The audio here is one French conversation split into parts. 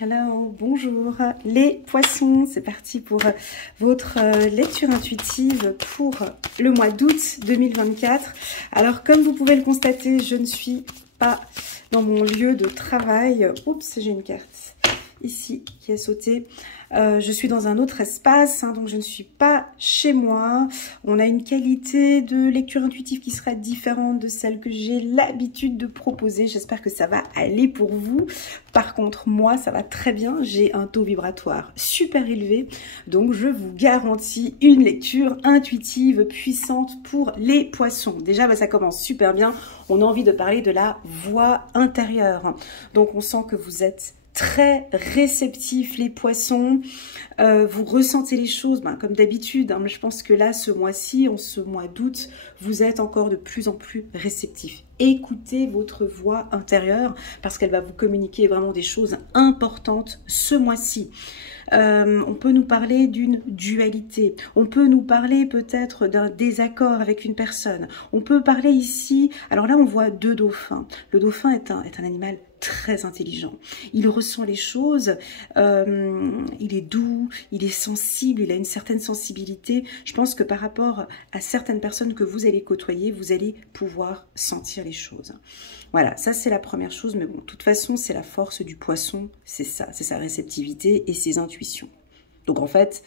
Hello, bonjour les poissons, c'est parti pour votre lecture intuitive pour le mois d'août 2024. Alors comme vous pouvez le constater, je ne suis pas dans mon lieu de travail. Oups, j'ai une carte ici qui a sauté. Je suis dans un autre espace, donc je ne suis pas chez moi. On a une qualité de lecture intuitive qui sera différente de celle que j'ai l'habitude de proposer. J'espère que ça va aller pour vous. Par contre, moi, ça va très bien. J'ai un taux vibratoire super élevé. Donc, je vous garantis une lecture intuitive puissante pour les poissons. Déjà, ça commence super bien. On a envie de parler de la voix intérieure. Donc, on sent que vous êtes très réceptifs les poissons, vous ressentez les choses comme d'habitude, mais je pense que là ce mois-ci, en ce mois d'août, vous êtes encore de plus en plus réceptifs. Écoutez votre voix intérieure parce qu'elle va vous communiquer vraiment des choses importantes ce mois-ci. On peut nous parler d'une dualité, on peut nous parler peut-être d'un désaccord avec une personne, on peut parler ici, alors là on voit deux dauphins. Le dauphin est un animal très intelligent, il ressent les choses, il est doux, il est sensible, il a une certaine sensibilité. Je pense que par rapport à certaines personnes que vous allez côtoyer, vous allez pouvoir sentir les choses. Voilà, ça c'est la première chose, mais bon, de toute façon, c'est la force du poisson, c'est ça, c'est sa réceptivité et ses intuitions. Donc en fait,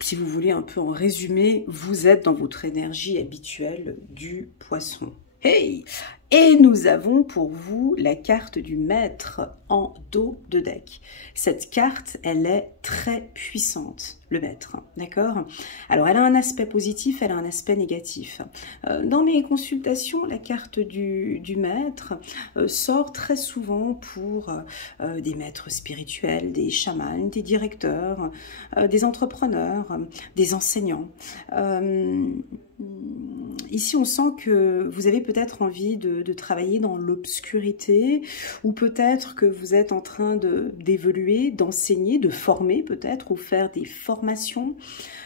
si vous voulez un peu en résumé, vous êtes dans votre énergie habituelle du poisson. Hey! Et nous avons pour vous la carte du maître en dos de deck. Cette carte, elle est très puissante, le maître, d'accord? Alors, elle a un aspect positif, elle a un aspect négatif. Dans mes consultations, la carte du maître sort très souvent pour des maîtres spirituels, des chamans, des directeurs, des entrepreneurs, des enseignants. Ici, on sent que vous avez peut-être envie de travailler dans l'obscurité, ou peut-être que vous êtes en train d'évoluer, d'enseigner, de former peut-être, ou faire des formations.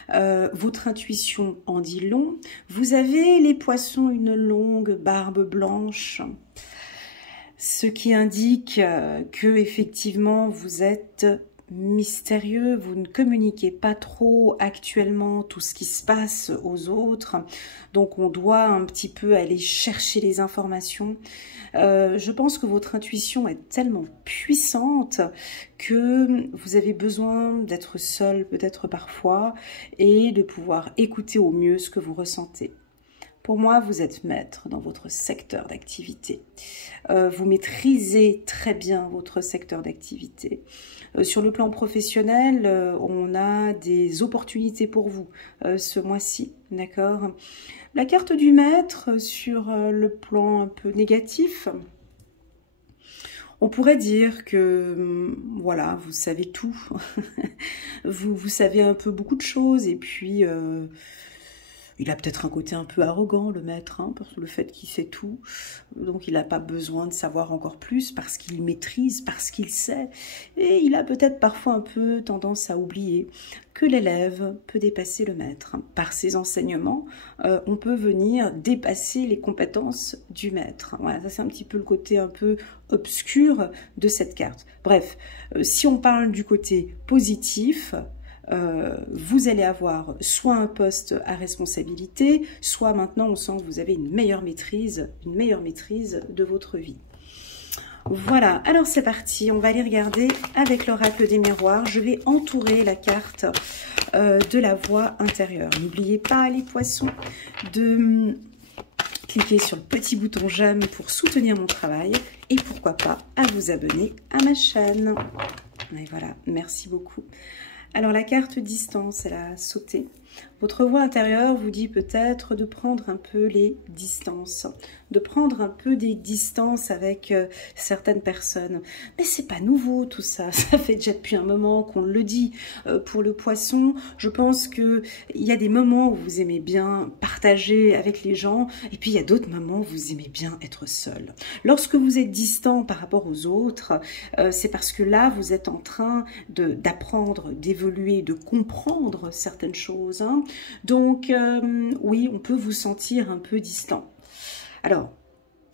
Votre intuition en dit long. Vous avez, les poissons, une longue barbe blanche, ce qui indique que effectivement vous êtes mystérieux, vous ne communiquez pas trop actuellement tout ce qui se passe aux autres, donc on doit un petit peu aller chercher les informations. Je pense que votre intuition est tellement puissante que vous avez besoin d'être seul peut-être parfois et de pouvoir écouter au mieux ce que vous ressentez. Pour moi, vous êtes maître dans votre secteur d'activité. Vous maîtrisez très bien votre secteur d'activité. Sur le plan professionnel, on a des opportunités pour vous ce mois-ci, d'accord? La carte du maître sur le plan un peu négatif, on pourrait dire que, voilà, vous savez tout. vous savez un peu beaucoup de choses et puis... il a peut-être un côté un peu arrogant, le maître, pour le fait qu'il sait tout. Donc, il n'a pas besoin de savoir encore plus parce qu'il maîtrise, parce qu'il sait. Et il a peut-être parfois un peu tendance à oublier que l'élève peut dépasser le maître. Par ses enseignements, on peut venir dépasser les compétences du maître. Voilà, ça c'est un petit peu le côté un peu obscur de cette carte. Bref, si on parle du côté positif... vous allez avoir soit un poste à responsabilité, soit maintenant on sent que vous avez une meilleure maîtrise de votre vie. Voilà, alors c'est parti, on va aller regarder avec l'oracle des miroirs. Je vais entourer la carte de la voix intérieure. N'oubliez pas les poissons de cliquer sur le petit bouton j'aime pour soutenir mon travail et pourquoi pas à vous abonner à ma chaîne. Et voilà, merci beaucoup. Alors la carte distance, elle a sauté. Votre voix intérieure vous dit peut-être de prendre un peu les distances, de prendre un peu des distances avec certaines personnes. Mais c'est pas nouveau tout ça, ça fait déjà depuis un moment qu'on le dit. Pour le poisson, je pense qu'il y a des moments où vous aimez bien partager avec les gens, et puis il y a d'autres moments où vous aimez bien être seul. Lorsque vous êtes distant par rapport aux autres, c'est parce que là, vous êtes en train d'apprendre, d'évoluer, de comprendre certaines choses. Donc, oui, on peut vous sentir un peu distant. Alors,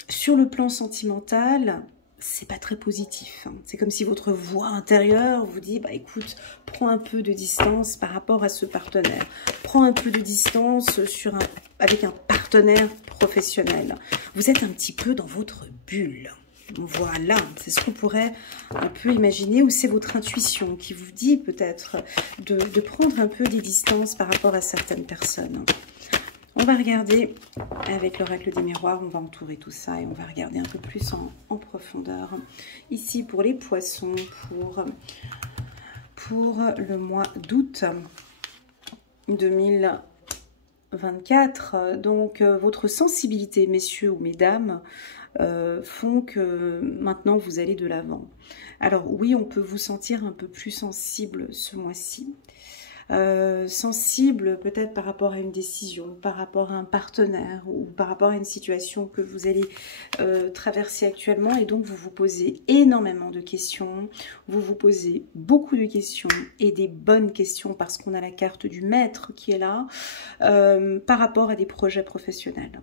sur le plan sentimental, c'est pas très positif. Hein. C'est comme si votre voix intérieure vous dit, bah écoute, prends un peu de distance par rapport à ce partenaire. Prends un peu de distance avec un partenaire professionnel. Vous êtes un petit peu dans votre bulle. Voilà, c'est ce qu'on pourrait un peu imaginer, ou c'est votre intuition qui vous dit peut-être de prendre un peu des distances par rapport à certaines personnes. On va regarder avec l'oracle des miroirs, on va entourer tout ça et on va regarder un peu plus en profondeur. Ici pour les poissons, pour le mois d'août 2024. Donc votre sensibilité, messieurs ou mesdames, font que maintenant vous allez de l'avant. Alors oui, on peut vous sentir un peu plus sensible ce mois-ci. Sensible peut-être par rapport à une décision, par rapport à un partenaire ou par rapport à une situation que vous allez traverser actuellement, et donc vous vous posez énormément de questions, vous vous posez beaucoup de questions et des bonnes questions parce qu'on a la carte du maître qui est là par rapport à des projets professionnels.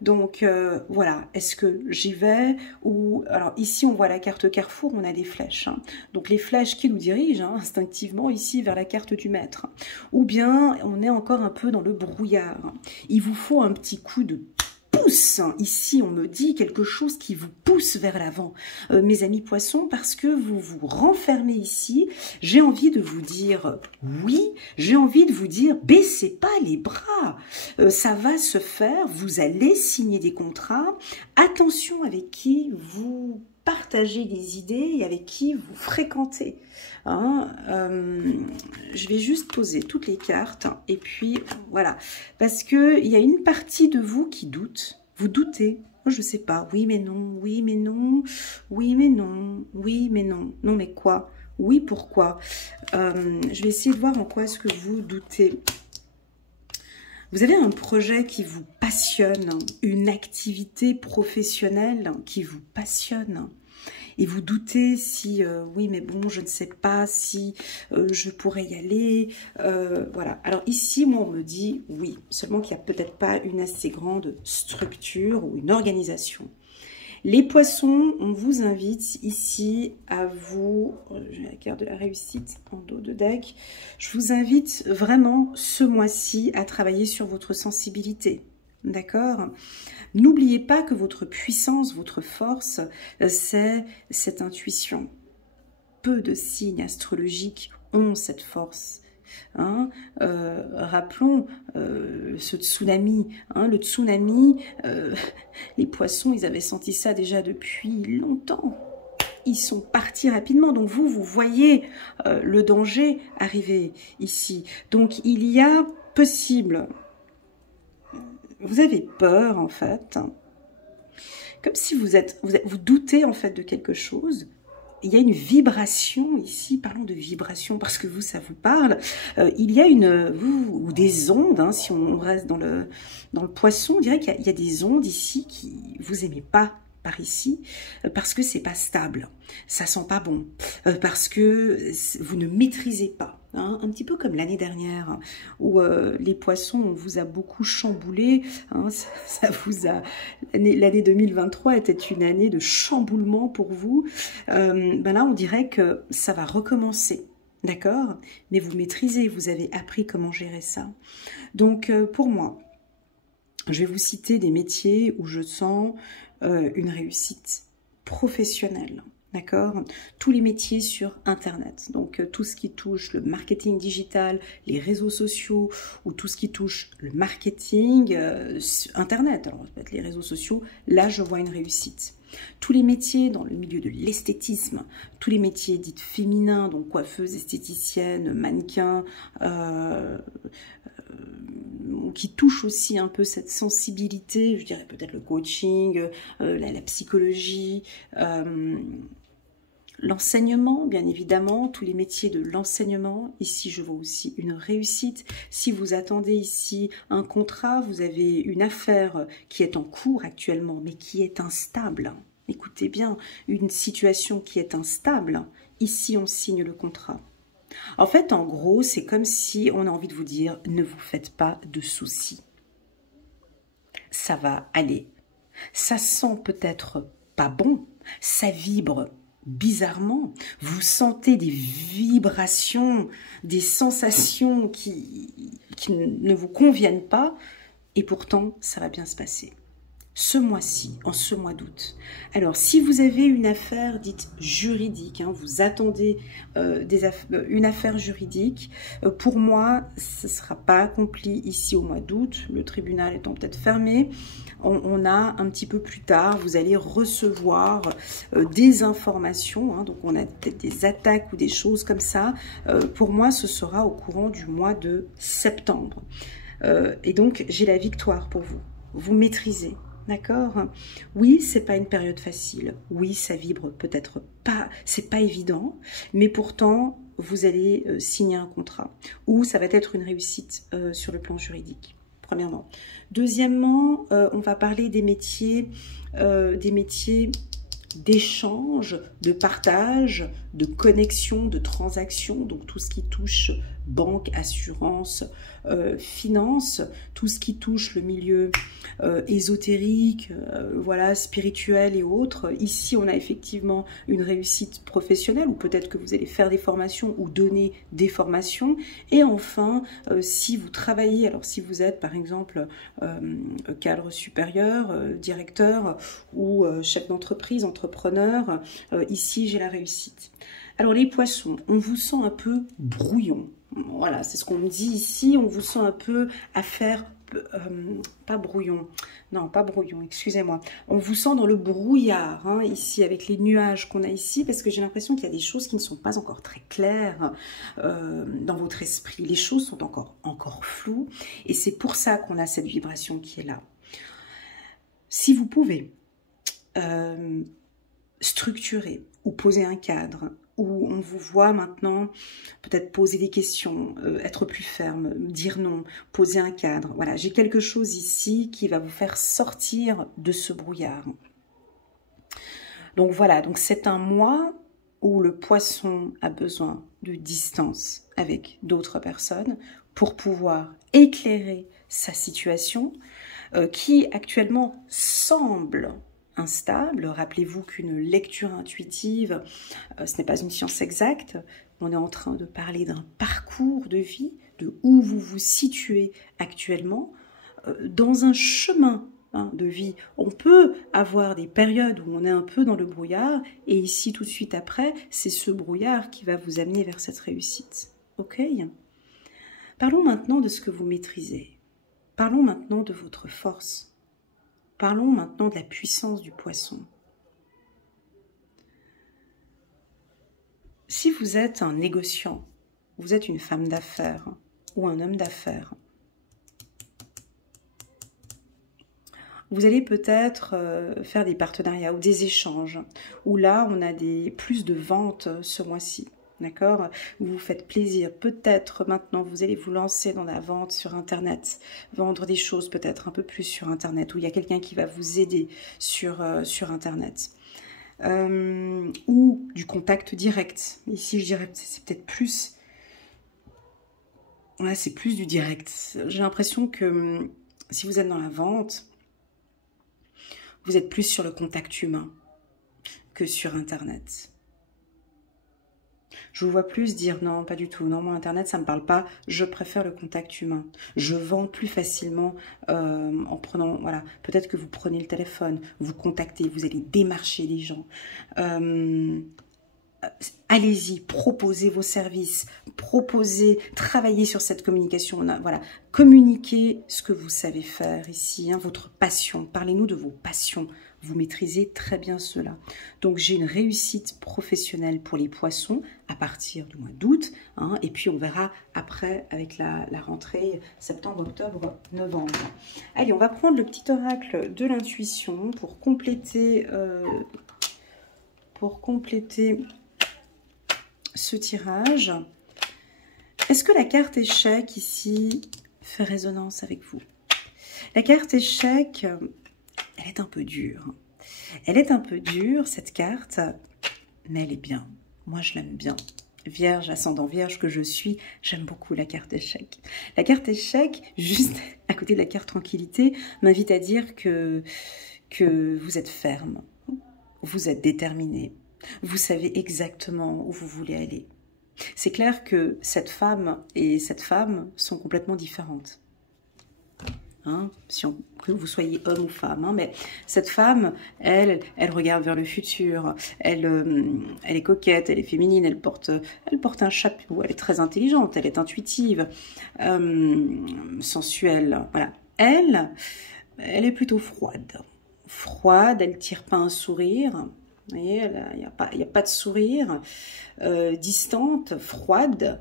Donc voilà, est-ce que j'y vais ou... Alors ici on voit la carte carrefour, on a des flèches. Hein. Donc les flèches qui nous dirigent hein, instinctivement ici vers la carte du maître. Ou bien on est encore un peu dans le brouillard. Il vous faut un petit coup de pouce. Ici on me dit quelque chose qui vous pousse vers l'avant. Mes amis poissons, parce que vous vous renfermez ici, j'ai envie de vous dire oui, j'ai envie de vous dire baissez pas les bras. Ça va se faire, vous allez signer des contrats. Attention avec qui vous partagez des idées et avec qui vous fréquentez. Hein, je vais juste poser toutes les cartes et puis voilà, parce que il y a une partie de vous qui doute. Vous doutez. Je sais pas. Oui mais non. Oui mais non. Oui mais non. Oui mais non. Non mais quoi? Oui pourquoi? Je vais essayer de voir en quoi est-ce que vous doutez. Vous avez un projet qui vous passionne, une activité professionnelle qui vous passionne. Et vous doutez si, oui, mais bon, je ne sais pas si je pourrais y aller. Voilà. Alors ici, moi, on me dit oui, seulement qu'il n'y a peut-être pas une assez grande structure ou une organisation. Les poissons, on vous invite ici à vous, j'ai la carte de la réussite en dos de deck, je vous invite vraiment ce mois-ci à travailler sur votre sensibilité, d'accord? N'oubliez pas que votre puissance, votre force, c'est cette intuition. Peu de signes astrologiques ont cette force. Hein, rappelons ce tsunami. Hein, le tsunami, les poissons, ils avaient senti ça déjà depuis longtemps. Ils sont partis rapidement. Donc vous voyez le danger arriver ici. Donc il y a possible... Vous avez peur en fait. Comme si vous doutez en fait de quelque chose. Il y a une vibration ici, parlons de vibration parce que vous, ça vous parle. Il y a ou des ondes, hein, si on reste dans le poisson, on dirait qu'il y a des ondes ici qui vous aimez pas par ici, parce que c'est pas stable, ça sent pas bon, parce que vous ne maîtrisez pas. Hein, un petit peu comme l'année dernière, où les poissons, on vous a beaucoup chamboulé. Hein, ça vous a... L'année 2023 était une année de chamboulement pour vous. Ben là, on dirait que ça va recommencer. D'accord? Mais vous maîtrisez, vous avez appris comment gérer ça. Donc, pour moi, je vais vous citer des métiers où je sens une réussite professionnelle. D'accord? Tous les métiers sur Internet, donc tout ce qui touche le marketing digital, les réseaux sociaux ou tout ce qui touche le marketing Internet, alors peut-être les réseaux sociaux, là je vois une réussite. Tous les métiers dans le milieu de l'esthétisme, tous les métiers dits féminins, donc coiffeuse, esthéticienne, mannequin, qui touchent aussi un peu cette sensibilité, je dirais peut-être le coaching, la psychologie, l'enseignement, bien évidemment, tous les métiers de l'enseignement. Ici, je vois aussi une réussite. Si vous attendez ici un contrat, vous avez une affaire qui est en cours actuellement, mais qui est instable. Écoutez bien, une situation qui est instable. Ici, on signe le contrat. En fait, en gros, c'est comme si on a envie de vous dire, ne vous faites pas de soucis. Ça va aller. Ça sent peut-être pas bon, ça vibre bizarrement. Vous sentez des vibrations, des sensations qui ne vous conviennent pas, et pourtant, ça va bien se passer. Ce mois-ci, en ce mois d'août. Alors, si vous avez une affaire dite juridique, hein, vous attendez une affaire juridique, pour moi, ce ne sera pas accompli ici au mois d'août, le tribunal étant peut-être fermé. On a un petit peu plus tard, vous allez recevoir des informations, hein, donc on a peut-être des attaques ou des choses comme ça. Pour moi, ce sera au courant du mois de septembre. Et donc, j'ai la victoire pour vous. Vous maîtrisez. D'accord? Oui, c'est pas une période facile. Oui, ça vibre peut-être pas, c'est pas évident, mais pourtant, vous allez signer un contrat ou ça va être une réussite sur le plan juridique, premièrement. Deuxièmement, on va parler des métiers d'échange, de partage, de connexion, de transaction, donc tout ce qui touche banque, assurance, finance, tout ce qui touche le milieu ésotérique, voilà, spirituel et autres. Ici, on a effectivement une réussite professionnelle, ou peut-être que vous allez faire des formations ou donner des formations. Et enfin, si vous travaillez, alors si vous êtes par exemple cadre supérieur, directeur ou chef d'entreprise, entrepreneur, ici j'ai la réussite. Alors les poissons, on vous sent un peu brouillon. Voilà, c'est ce qu'on me dit ici, on vous sent un peu à faire, pas brouillon, non pas brouillon, excusez-moi. On vous sent dans le brouillard, hein, ici, avec les nuages qu'on a ici, parce que j'ai l'impression qu'il y a des choses qui ne sont pas encore très claires dans votre esprit. Les choses sont encore floues, et c'est pour ça qu'on a cette vibration qui est là. Si vous pouvez structurer ou poser un cadre, où on vous voit maintenant peut-être poser des questions, être plus ferme, dire non, poser un cadre. Voilà, j'ai quelque chose ici qui va vous faire sortir de ce brouillard. Donc voilà, donc c'est un mois où le poisson a besoin de distance avec d'autres personnes pour pouvoir éclairer sa situation qui actuellement semble instable. Rappelez-vous qu'une lecture intuitive, ce n'est pas une science exacte. On est en train de parler d'un parcours de vie, de où vous vous situez actuellement, dans un chemin de vie. On peut avoir des périodes où on est un peu dans le brouillard, et ici, tout de suite après, c'est ce brouillard qui va vous amener vers cette réussite. Ok? Parlons maintenant de ce que vous maîtrisez. Parlons maintenant de votre force. Parlons maintenant de la puissance du poisson. Si vous êtes un négociant, vous êtes une femme d'affaires ou un homme d'affaires, vous allez peut-être faire des partenariats ou des échanges, où là, on a plus de ventes ce mois-ci. D'accord? Vous vous faites plaisir. Peut-être maintenant, vous allez vous lancer dans la vente sur Internet, vendre des choses peut-être un peu plus sur Internet, où il y a quelqu'un qui va vous aider sur Internet. Ou du contact direct. Ici, je dirais c'est peut-être plus... Ouais, c'est plus du direct. J'ai l'impression que si vous êtes dans la vente, vous êtes plus sur le contact humain que sur Internet. Je vous vois plus dire non, pas du tout. Non, moi, Internet, ça ne me parle pas. Je préfère le contact humain. Je vends plus facilement en prenant... Voilà, peut-être que vous prenez le téléphone, vous contactez, vous allez démarcher les gens. Allez-y, proposez vos services, proposez, travaillez sur cette communication. Voilà, communiquez ce que vous savez faire ici, hein, votre passion. Parlez-nous de vos passions. Vous maîtrisez très bien cela. Donc, j'ai une réussite professionnelle pour les poissons à partir du mois d'août. Hein, et puis, on verra après avec la rentrée septembre, octobre, novembre. Allez, on va prendre le petit oracle de l'intuition pour compléter ce tirage. Est-ce que la carte échec ici fait résonance avec vous? La carte échec... elle est un peu dure. Elle est un peu dure, cette carte, mais elle est bien. Moi, je l'aime bien. Vierge, ascendant vierge que je suis, j'aime beaucoup la carte échec. La carte échec, juste à côté de la carte tranquillité, m'invite à dire que vous êtes ferme. vous êtes déterminé. Vous savez exactement où vous voulez aller. C'est clair que cette femme et cette femme sont complètement différentes. Hein, que vous soyez homme ou femme, hein, mais cette femme, elle regarde vers le futur, elle est coquette, elle est féminine, elle porte un chapeau, elle est très intelligente, elle est intuitive, sensuelle, voilà. Elle est plutôt froide, elle tire pas un sourire, vous voyez, il y a pas de sourire, distante, froide.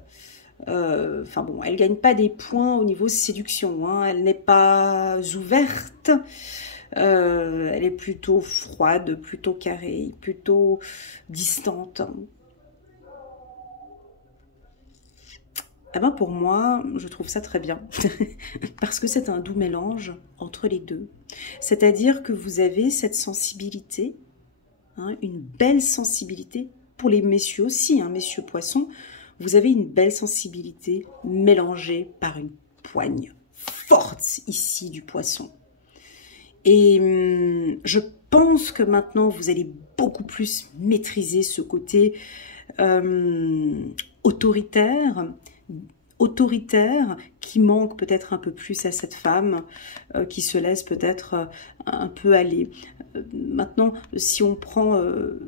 Enfin bon, elle gagne pas des points au niveau séduction, hein. Elle n'est pas ouverte, elle est plutôt froide, plutôt carrée, plutôt distante. Eh ben pour moi, je trouve ça très bien, parce que c'est un doux mélange entre les deux. C'est-à-dire que vous avez cette sensibilité, hein, une belle sensibilité, pour les messieurs aussi, hein, messieurs poissons. Vous avez une belle sensibilité mélangée par une poigne forte ici du poisson. Et je pense que maintenant, vous allez beaucoup plus maîtriser ce côté autoritaire qui manque peut-être un peu plus à cette femme, qui se laisse peut-être un peu aller. Maintenant, si on prend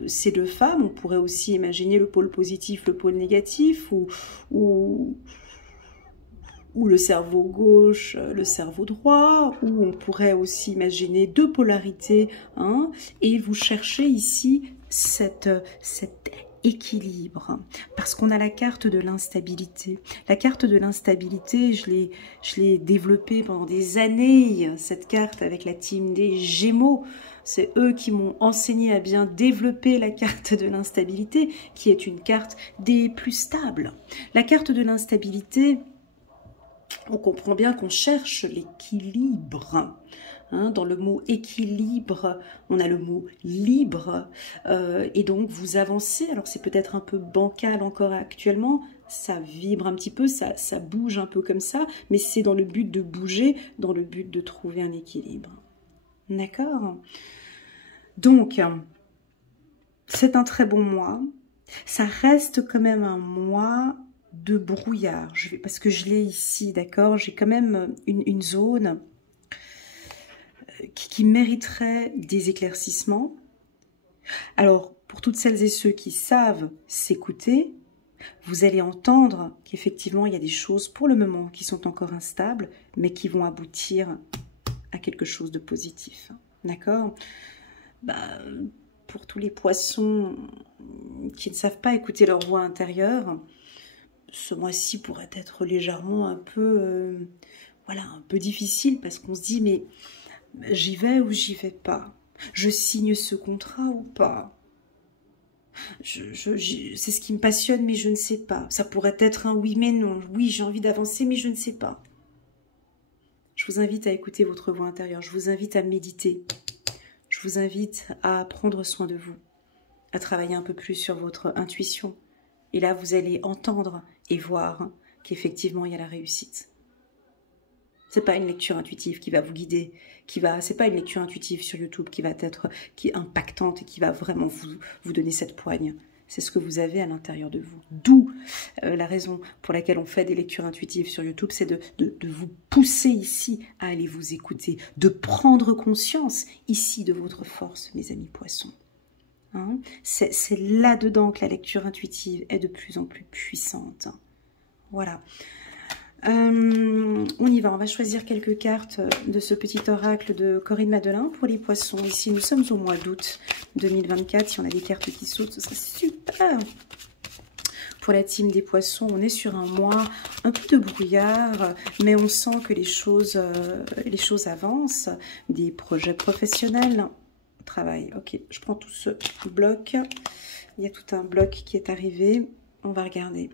ces deux femmes, on pourrait aussi imaginer le pôle positif, le pôle négatif, ou le cerveau gauche, le cerveau droit, ou on pourrait aussi imaginer deux polarités, hein, et vous cherchez ici cet équilibre, parce qu'on a la carte de l'instabilité. La carte de l'instabilité, je l'ai développée pendant des années, cette carte avec la team des Gémeaux. C'est eux qui m'ont enseigné à bien développer la carte de l'instabilité, qui est une carte des plus stables. La carte de l'instabilité, on comprend bien qu'on cherche l'équilibre. Hein, dans le mot équilibre, on a le mot libre, et donc vous avancez. Alors c'est peut-être un peu bancal encore actuellement, ça vibre un petit peu, ça bouge un peu comme ça, mais c'est dans le but de bouger, dans le but de trouver un équilibre. D'accord? Donc, c'est un très bon mois. Ça reste quand même un mois de brouillard, parce que je l'ai ici, d'accord? J'ai quand même une zone qui mériterait des éclaircissements. Alors, pour toutes celles et ceux qui savent s'écouter, vous allez entendre qu'effectivement, il y a des choses pour le moment qui sont encore instables, mais qui vont aboutir à quelque chose de positif. D'accord? Pour tous les poissons qui ne savent pas écouter leur voix intérieure, ce mois-ci pourrait être légèrement un peu, voilà, un peu difficile, parce qu'on se dit, mais j'y vais ou j'y vais pas? Je signe ce contrat ou pas? C'est ce qui me passionne, mais je ne sais pas. Ça pourrait être un oui, mais non. Oui, j'ai envie d'avancer, mais je ne sais pas. Je vous invite à écouter votre voix intérieure. Je vous invite à méditer. Je vous invite à prendre soin de vous, à travailler un peu plus sur votre intuition. Et là, vous allez entendre et voir qu'effectivement, il y a la réussite. C'est pas une lecture intuitive qui va vous guider, c'est pas une lecture intuitive sur YouTube qui est impactante et qui va vraiment vous donner cette poigne. C'est ce que vous avez à l'intérieur de vous. D'où la raison pour laquelle on fait des lectures intuitives sur YouTube, c'est de vous pousser ici à aller vous écouter, de prendre conscience ici de votre force, mes amis poissons. Hein, c'est là-dedans que la lecture intuitive est de plus en plus puissante. Voilà. On y va, on va choisir quelques cartes de ce petit oracle de Corinne Madelin pour les poissons. Ici, nous sommes au mois d'août 2024. Si on a des cartes qui sautent, ce serait super. Pour la team des poissons, on est sur un mois un peu de brouillard, mais on sent que les choses avancent. Des projets professionnels, travail. Ok, je prends tout ce bloc. Il y a tout un bloc qui est arrivé. On va regarder.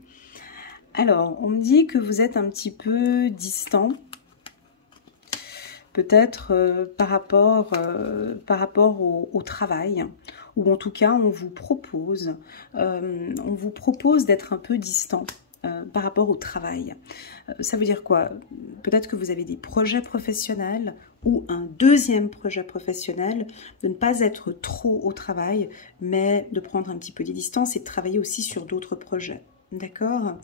Alors, on me dit que vous êtes un petit peu distant, peut-être par rapport au travail, ou en tout cas, on vous propose d'être un peu distant par rapport au travail. Ça veut dire quoi? Peut-être que vous avez des projets professionnels ou un deuxième projet professionnel, de ne pas être trop au travail, mais de prendre un petit peu des distances et de travailler aussi sur d'autres projets. D'accord?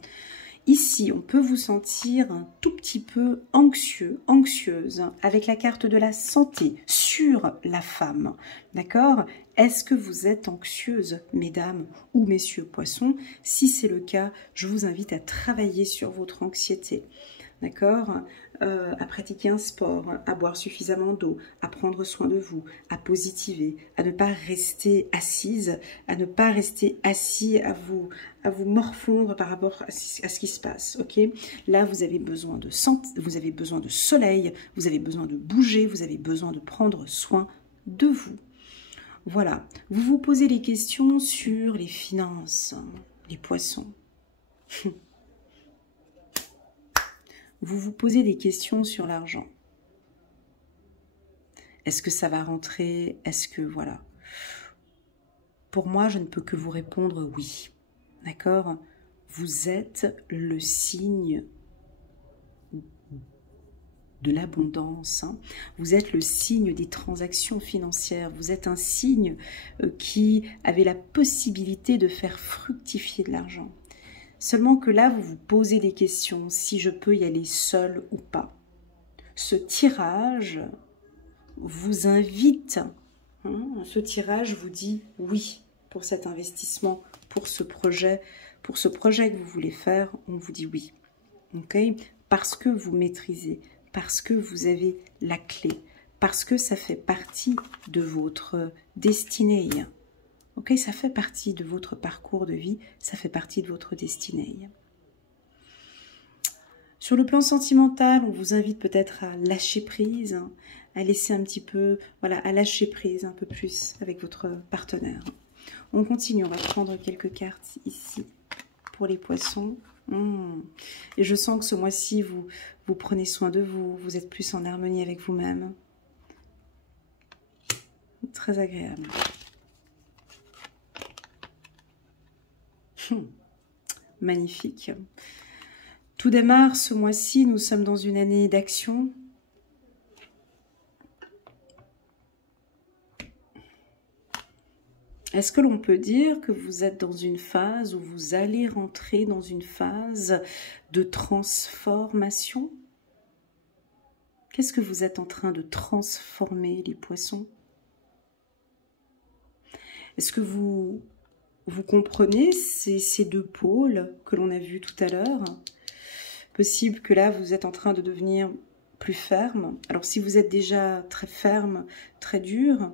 Ici, on peut vous sentir un tout petit peu anxieux, anxieuse, avec la carte de la santé sur la femme. D'accord? Est-ce que vous êtes anxieuse, mesdames ou messieurs poissons? Si c'est le cas, je vous invite à travailler sur votre anxiété. D'accord? À pratiquer un sport, à boire suffisamment d'eau, à prendre soin de vous, à positiver, à ne pas rester assise, à ne pas rester assis, à vous morfondre par rapport à ce qui se passe. Ok? Là, vous avez besoin de santé, vous avez besoin de soleil, vous avez besoin de bouger, vous avez besoin de prendre soin de vous. Voilà. Vous vous posez des questions sur les finances, les poissons. Vous vous posez des questions sur l'argent. Est-ce que ça va rentrer? Est-ce que, voilà. Pour moi, je ne peux que vous répondre oui. D'accord? Vous êtes le signe de l'abondance. Hein. Vous êtes le signe des transactions financières. Vous êtes un signe qui avait la possibilité de faire fructifier de l'argent. Seulement que là, vous vous posez des questions, si je peux y aller seul ou pas. Ce tirage vous invite, hein, ce tirage vous dit oui pour cet investissement, pour ce projet que vous voulez faire, on vous dit oui. Okay? Parce que vous maîtrisez, parce que vous avez la clé, parce que ça fait partie de votre destinée. Ok, ça fait partie de votre parcours de vie, ça fait partie de votre destinée. Sur le plan sentimental, on vous invite peut-être à lâcher prise, hein, à laisser un petit peu, voilà, à lâcher prise un peu plus avec votre partenaire. On continue, on va prendre quelques cartes ici pour les poissons. Et je sens que ce mois-ci, vous prenez soin de vous, vous êtes plus en harmonie avec vous-même. Très agréable. Magnifique. Tout démarre ce mois-ci, nous sommes dans une année d'action. Est-ce que l'on peut dire que vous êtes dans une phase où vous allez rentrer dans une phase de transformation? Qu'est-ce que vous êtes en train de transformer, les poissons? Est-ce que vous comprenez ces deux pôles que l'on a vus tout à l'heure? Possible que là, vous êtes en train de devenir plus ferme. Alors, si vous êtes déjà très ferme, très dur,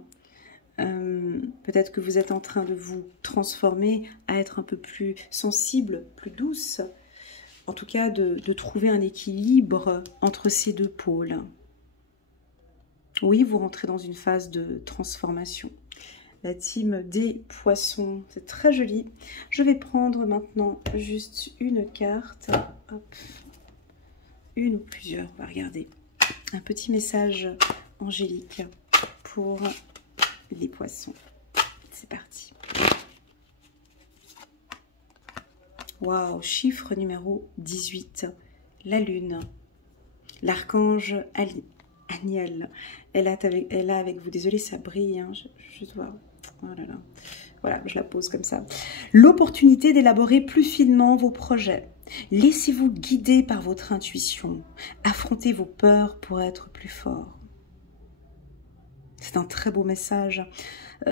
peut-être que vous êtes en train de vous transformer à être un peu plus sensible, plus douce. En tout cas, de trouver un équilibre entre ces deux pôles. Oui, vous rentrez dans une phase de transformation. La team des poissons, c'est très joli. Je vais prendre maintenant juste une carte. Hop. Une ou plusieurs, on va regarder. Un petit message angélique pour les poissons. C'est parti. Waouh, chiffre numéro 18. La lune. L'archange Aniel. Elle a avec vous. Désolée, ça brille. Hein, je dois... Oh là là. Voilà, je la pose comme ça. L'opportunité d'élaborer plus finement vos projets. Laissez-vous guider par votre intuition. Affrontez vos peurs pour être plus fort. C'est un très beau message.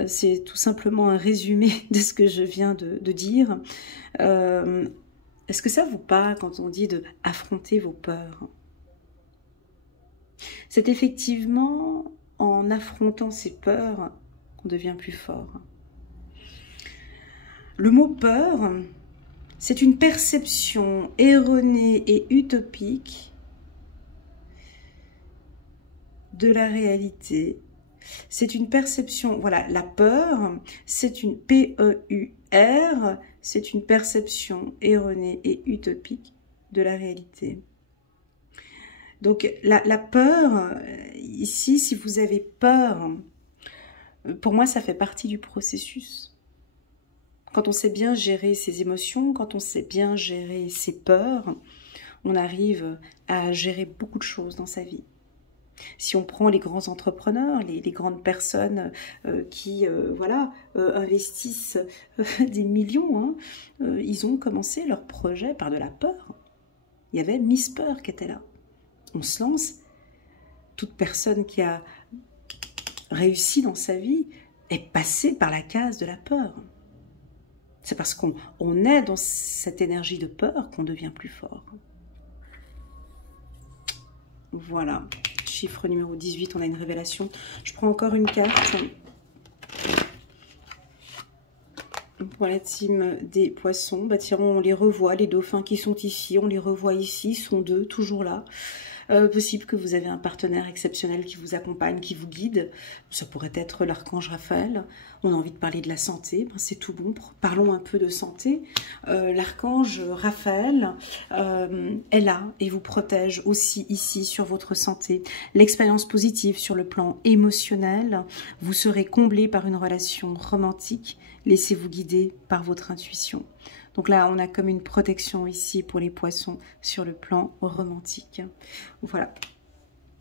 C'est tout simplement un résumé de ce que je viens de dire. Est-ce que ça vous parle quand on dit de affronter vos peurs? C'est effectivement en affrontant ces peurs qu'on devient plus fort. Le mot peur, c'est une perception erronée et utopique de la réalité. C'est une perception, voilà, la peur, c'est une P-E-U-R, c'est une perception erronée et utopique de la réalité. Donc la peur, ici, si vous avez peur, pour moi ça fait partie du processus. Quand on sait bien gérer ses émotions, quand on sait bien gérer ses peurs, on arrive à gérer beaucoup de choses dans sa vie. Si on prend les grands entrepreneurs, les grandes personnes qui voilà, investissent des millions, hein, ils ont commencé leur projet par de la peur. Il y avait Miss Peur qui était là. On se lance. Toute personne qui a réussi dans sa vie est passée par la case de la peur. C'est parce qu'on est dans cette énergie de peur qu'on devient plus fort. Voilà. Chiffre numéro 18, on a une révélation. Je prends encore une carte pour la team des poissons. Bah, tiens, on les revoit, les dauphins qui sont ici, on les revoit ici, sont deux, toujours là. Possible que vous avez un partenaire exceptionnel qui vous accompagne, qui vous guide. Ça pourrait être l'archange Raphaël. On a envie de parler de la santé, ben c'est tout bon. Parlons un peu de santé. L'archange Raphaël est là et vous protège aussi ici sur votre santé. L'expérience positive sur le plan émotionnel. Vous serez comblé par une relation romantique. Laissez-vous guider par votre intuition. Donc là, on a comme une protection ici pour les poissons sur le plan romantique. Voilà.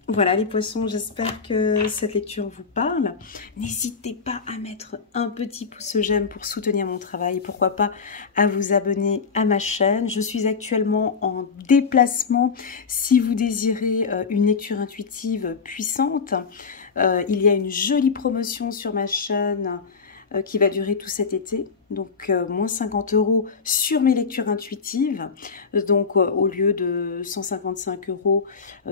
Voilà les poissons, j'espère que cette lecture vous parle. N'hésitez pas à mettre un petit pouce j'aime pour soutenir mon travail. Pourquoi pas à vous abonner à ma chaîne. Je suis actuellement en déplacement. Si vous désirez une lecture intuitive puissante, il y a une jolie promotion sur ma chaîne qui va durer tout cet été, donc moins 50 € sur mes lectures intuitives, donc au lieu de 155 €,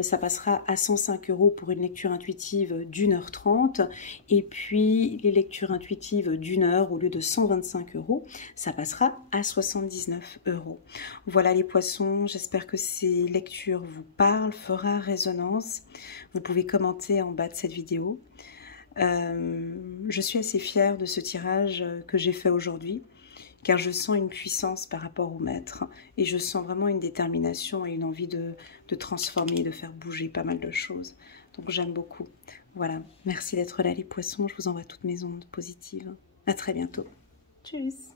ça passera à 105 € pour une lecture intuitive d'1h30, et puis les lectures intuitives d'1 heure, au lieu de 125 €, ça passera à 79 €. Voilà les poissons, j'espère que ces lectures vous parlent, fera résonance. Vous pouvez commenter en bas de cette vidéo. Je suis assez fière de ce tirage que j'ai fait aujourd'hui, car je sens une puissance par rapport au maître et je sens vraiment une détermination et une envie de transformer, de faire bouger pas mal de choses. Donc j'aime beaucoup. Voilà, merci d'être là les poissons, je vous envoie toutes mes ondes positives. À très bientôt. Tchuss.